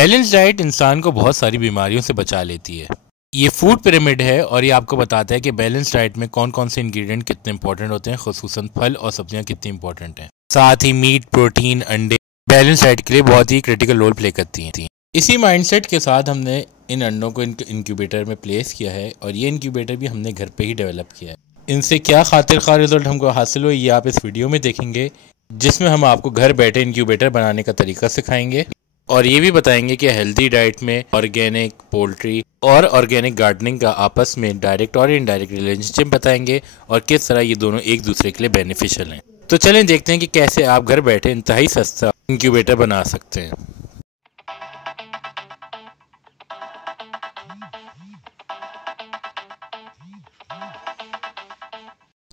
Balance diet इंसान को बहुत सारी बीमारियों से बचा लेती है। ये फूड पिरामिड है और ये आपको बताता है कि बैलेंस डाइट में कौन कौन से इंग्रेडिएंट कितने इंपॉर्टेंट होते हैं, खुसूसन फल और सब्जियां कितनी इंपॉर्टेंट हैं। साथ ही मीट, प्रोटीन, अंडे बैलेंस डाइट के लिए बहुत ही क्रिटिकल रोल प्ले करती हैं। इसी माइंडसेट के साथ हमने इन अंडों को इंक्यूबेटर में प्लेस किया है और ये इंक्यूबेटर भी हमने घर पे ही डेवलप किया है। इनसे क्या खातिर खा रिजल्ट हमको हासिल हुए ये आप इस वीडियो में देखेंगे, जिसमें हम आपको घर बैठे इंक्यूबेटर बनाने का तरीका सिखाएंगे और ये भी बताएंगे कि हेल्दी डाइट में ऑर्गेनिक पोल्ट्री और ऑर्गेनिक गार्डनिंग का आपस में डायरेक्ट और इनडायरेक्ट रिलेशनशिप बताएंगे और किस तरह ये दोनों एक दूसरे के लिए बेनिफिशियल हैं। तो चलें देखते हैं कि कैसे आप घर बैठे इंतहाई सस्ता इंक्यूबेटर बना सकते हैं।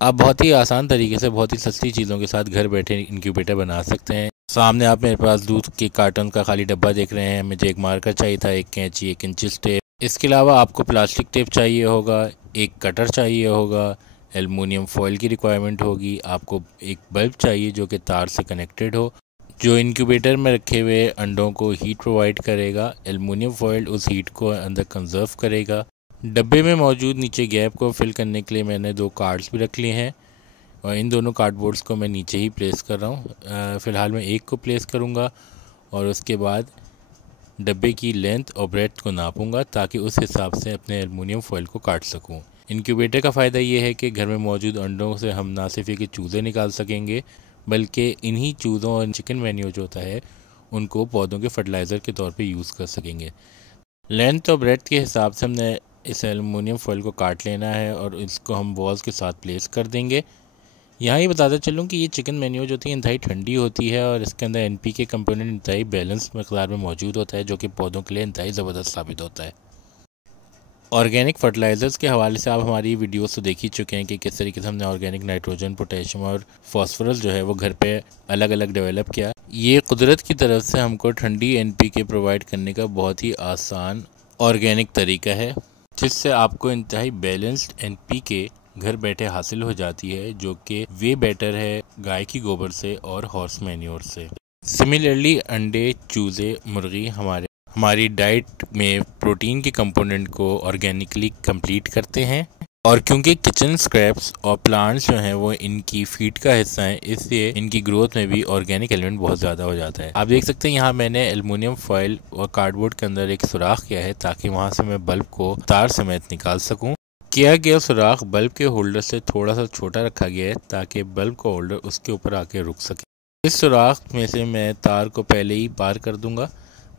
आप बहुत ही आसान तरीके से बहुत ही सस्ती चीज़ों के साथ घर बैठे इंक्यूबेटर बना सकते हैं। सामने आप मेरे पास दूध के कार्टन का खाली डब्बा देख रहे हैं। मुझे एक मार्कर चाहिए था, एक कैंची, एक इंचिस टेप। इसके अलावा आपको प्लास्टिक टेप चाहिए होगा, एक कटर चाहिए होगा, एल्युमिनियम फॉयल की रिक्वायरमेंट होगी, आपको एक बल्ब चाहिए जो कि तार से कनेक्टेड हो, जो इंक्यूबेटर में रखे हुए अंडों को हीट प्रोवाइड करेगा। एल्युमिनियम फॉयल उस हीट को अंदर कंजर्व करेगा। डब्बे में मौजूद नीचे गैप को फिल करने के लिए मैंने 2 कार्ड्स भी रख लिए हैं और इन दोनों कार्डबोर्ड्स को मैं नीचे ही प्लेस कर रहा हूँ। फ़िलहाल मैं एक को प्लेस करूँगा और उसके बाद डब्बे की लेंथ और ब्रेड्थ को नापूंगा ताकि उस हिसाब से अपने एल्युमिनियम फॉयल को काट सकूँ। इंक्यूबेटर का फ़ायदा ये है कि घर में मौजूद अंडों से हम ना सिर्फ ये चूज़े निकाल सकेंगे, बल्कि इन्हीं चूज़ों और चिकन मैन्योर जो होता है उनको पौधों के फर्टिलाइज़र के तौर पर यूज़ कर सकेंगे। लेंथ और ब्रेड्थ के हिसाब से हमने इस एल्युमिनियम फॉयल को काट लेना है और इसको हम वॉल्स के साथ प्लेस कर देंगे। यहाँ ही बताता चलूँ कि ये चिकन मैन्योर जो होती है इंतहाई ठंडी होती है और इसके अंदर एनपीके कंपोनेंट इंतहाई बैलेंस मकदार में मौजूद होता है, जो कि पौधों के लिए इंतहाई ज़बरदस्त साबित होता है। ऑर्गेनिक फर्टिलाइज़र्स के हवाले से आप हमारी वीडियोस तो देख ही चुके हैं कि किस तरीके से हमने ऑर्गेनिक नाइट्रोजन, पोटेशियम और फॉस्फोरस जो है वो घर पे अलग अलग डेवलप किया। ये कुदरत की तरफ से हमको ठंडी एनपीके प्रोवाइड करने का बहुत ही आसान ऑर्गेनिक तरीका है, जिससे आपको इंतहाई बैलेंस्ड एनपीके घर बैठे हासिल हो जाती है, जो कि वे बेटर है गाय की गोबर से और हॉर्स मैन्योर से। सिमिलरली अंडे, चूज़े, मुर्गी हमारी डाइट में प्रोटीन के कंपोनेंट को ऑर्गेनिकली कंप्लीट करते हैं और क्योंकि किचन स्क्रैप्स और प्लांट्स जो हैं वो इनकी फीड का हिस्सा हैं, इसलिए इनकी ग्रोथ में भी ऑर्गेनिक एलिमेंट बहुत ज़्यादा हो जाता है। आप देख सकते हैं यहाँ मैंने एल्युमिनियम फॉयल और कार्डबोर्ड के अंदर एक सुराख किया है ताकि वहाँ से मैं बल्ब को तार समेत निकाल सकूँ। किया गया सुराख बल्ब के होल्डर से थोड़ा सा छोटा रखा गया है ताकि बल्ब का होल्डर उसके ऊपर आके रुक सके। इस सुराख में से मैं तार को पहले ही पार कर दूंगा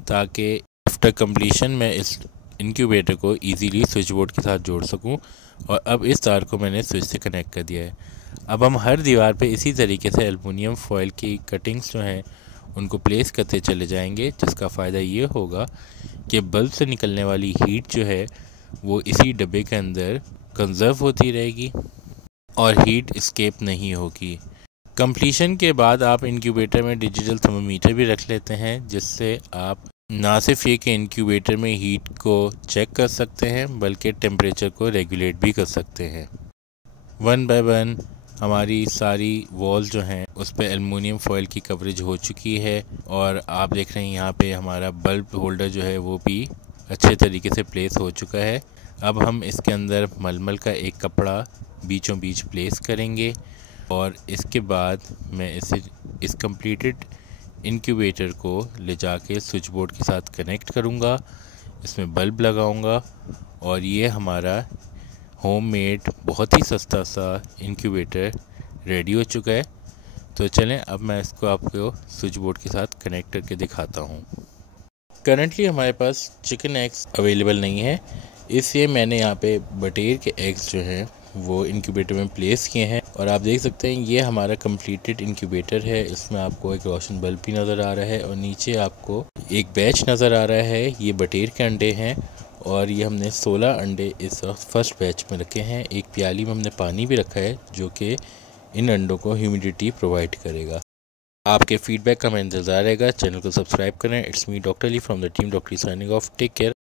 ताकि आफ्टर कंप्लीशन मैं इस इंक्यूबेटर को इजीली स्विच बोर्ड के साथ जोड़ सकूं। और अब इस तार को मैंने स्विच से कनेक्ट कर दिया है। अब हम हर दीवार पे इसी तरीके से एल्युमिनियम फॉयल की कटिंग्स जो हैं उनको प्लेस करते चले जाएंगे, जिसका फ़ायदा ये होगा कि बल्ब से निकलने वाली हीट जो है वो इसी डब्बे के अंदर कंजर्व होती रहेगी और हीट एस्केप नहीं होगी। कंप्लीशन के बाद आप इंक्यूबेटर में डिजिटल थर्मोमीटर भी रख लेते हैं, जिससे आप ना सिर्फ ये कि इंक्यूबेटर में हीट को चेक कर सकते हैं बल्कि टेम्परेचर को रेगुलेट भी कर सकते हैं। 1 बाय 1 हमारी सारी वॉल जो हैं उस पर एल्युमिनियम फॉयल की कवरेज हो चुकी है और आप देख रहे हैं यहाँ पे हमारा बल्ब होल्डर जो है वो भी अच्छे तरीके से प्लेस हो चुका है। अब हम इसके अंदर मलमल का एक कपड़ा बीचों बीच प्लेस करेंगे और इसके बाद मैं इस कंप्लीटेड इंक्यूबेटर को ले जाके स्विच बोर्ड के साथ कनेक्ट करूँगा, इसमें बल्ब लगाऊँगा और ये हमारा होममेड बहुत ही सस्ता सा इंक्यूबेटर रेडी हो चुका है। तो चलें अब मैं इसको आपको स्विच बोर्ड के साथ कनेक्ट करके दिखाता हूँ। करंटली हमारे पास चिकन एग्स अवेलेबल नहीं है, इसलिए मैंने यहाँ पे बटेर के एग्स जो हैं वो इंक्यूबेटर में प्लेस किए हैं और आप देख सकते हैं ये हमारा कंप्लीटेड इंक्यूबेटर है। इसमें आपको एक रोशन बल्ब भी नज़र आ रहा है और नीचे आपको एक बैच नज़र आ रहा है। ये बटेर के अंडे हैं और ये हमने 16 अंडे इस फर्स्ट बैच में रखे हैं। एक प्याली में हमने पानी भी रखा है जो कि इन अंडों को ह्यूमिडिटी प्रोवाइड करेगा। आपके फीडबैक का हमें इंतज़ार रहेगा। चैनल को सब्सक्राइब करें। It's me doctor Lee from the team doctor signing off. Take care.